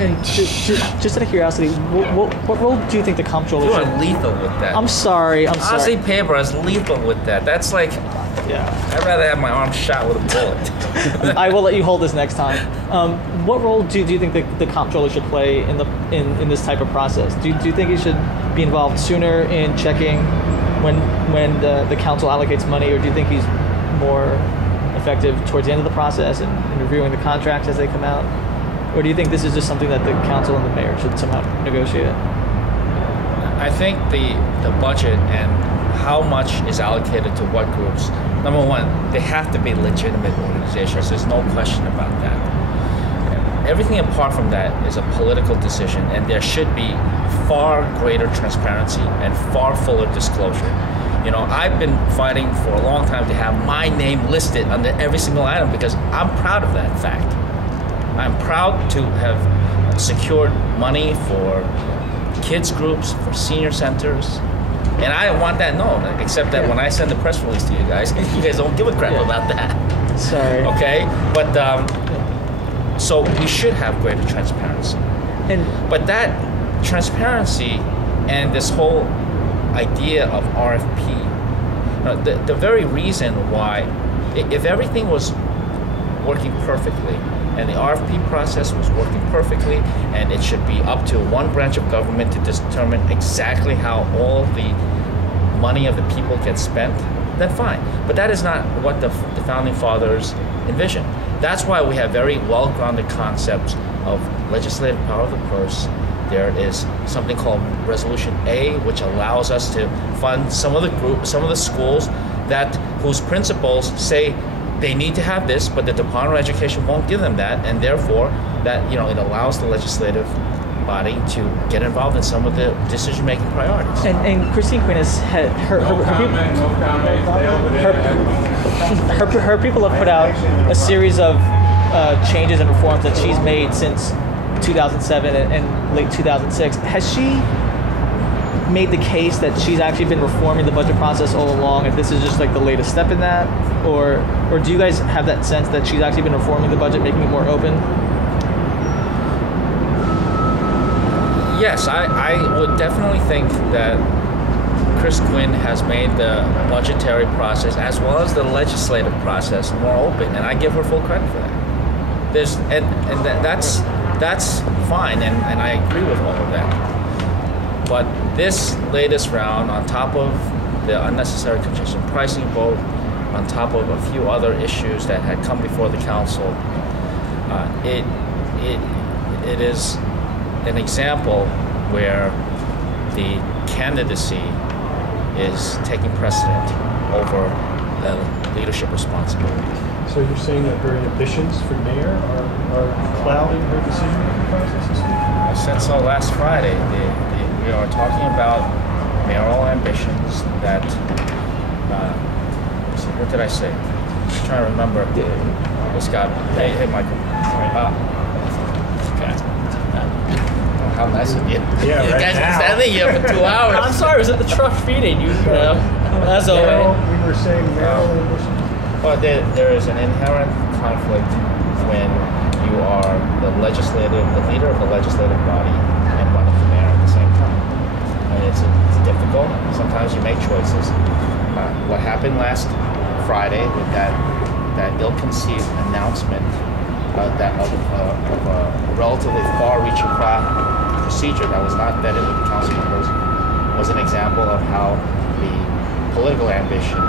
And just out of curiosity, what role do you think the comptroller You should? are lethal with that. I'm sorry. Ozzy Paper is lethal with that. That's like, Yeah. I'd rather have my arm shot with a bullet. I will let you hold this next time. What role do you think the comptroller should play in this type of process? Do you think he should be involved sooner in checking when the council allocates money, or do you think he's more effective towards the end of the process and reviewing the contracts as they come out? Or do you think this is just something that the council and the mayor should somehow negotiate? I think the budget and how much is allocated to what groups, number one, they have to be legitimate organizations. There's no question about that. Everything apart from that is a political decision, and there should be far greater transparency and far fuller disclosure. You know, I've been fighting for a long time to have my name listed under every single item because I'm proud of that fact. I'm proud to have secured money for kids groups, for senior centers, and I want that known, except that when I send the press release to you guys don't give a crap about that. Sorry. Okay? But, so we should have greater transparency. But that transparency and this whole idea of RFP, you know, the very reason why, if everything was working perfectly, and the RFP process was working perfectly, and it should be up to one branch of government to determine exactly how all the money of the people gets spent, then fine. But that is not what the Founding Fathers envisioned. That's why we have very well-grounded concepts of legislative power of the purse. There is something called Resolution A, which allows us to fund some of the groups, some of the schools whose principals say they need to have this, but the Department of Education won't give them that, and therefore that, you know, it allows the legislative body to get involved in some of the decision-making priorities. And Christine Quinn has her people have put out a series of changes and reforms that she's made since 2007 and late 2006. Has she made the case that she's actually been reforming the budget process all along, and this is just like the latest step in that? Or do you guys have that sense that she's actually been reforming the budget, making it more open? Yes, I would definitely think that Chris Quinn has made the budgetary process as well as the legislative process more open, and I give her full credit for that. That's fine, and I agree with all of that. But this latest round, on top of the unnecessary congestion pricing vote, on top of a few other issues that had come before the council, it is an example where the candidacy is taking precedent over the leadership responsibility. So you're saying that her ambitions for mayor are clouding her decision-making process this week? I said so last Friday. We are talking about mayoral ambitions that, what did I say? I'm trying to remember. This guy, hey Michael. Okay. How nice of you. Yeah, You right guys been now. standing here for 2 hours. I'm sorry, I was at the truck feeding you. As always. We were saying mayoral ambitions. Well, there is an inherent conflict when you are the leader of the legislative body and running for mayor at the same time. I mean, it's difficult. Sometimes you make choices. What happened last Friday with that ill-conceived announcement of a relatively far-reaching procedure that was not vetted with the council members was an example of how the political ambition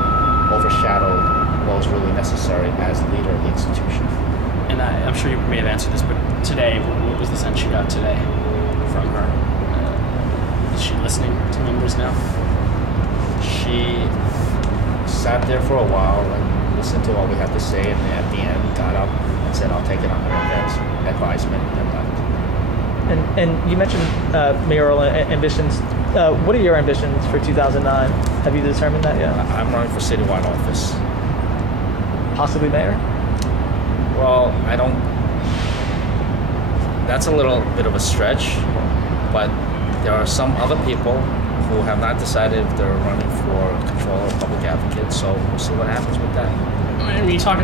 overshadowed what was really necessary as leader of the institution. And I'm sure you may have answered this, but today, what was the sense you got today from her? Is she listening to members now? She sat there for a while and listened to what we had to say, and at the end got up and said, I'll take it under advisement, and left. And you mentioned mayoral ambitions. What are your ambitions for 2009? Have you determined that yet? I'm running for citywide office. Possibly mayor? Well, I don't. That's a little bit of a stretch, but there are some other people who have not decided if they're running for controller or public advocate, so we'll see what happens with that. When you talk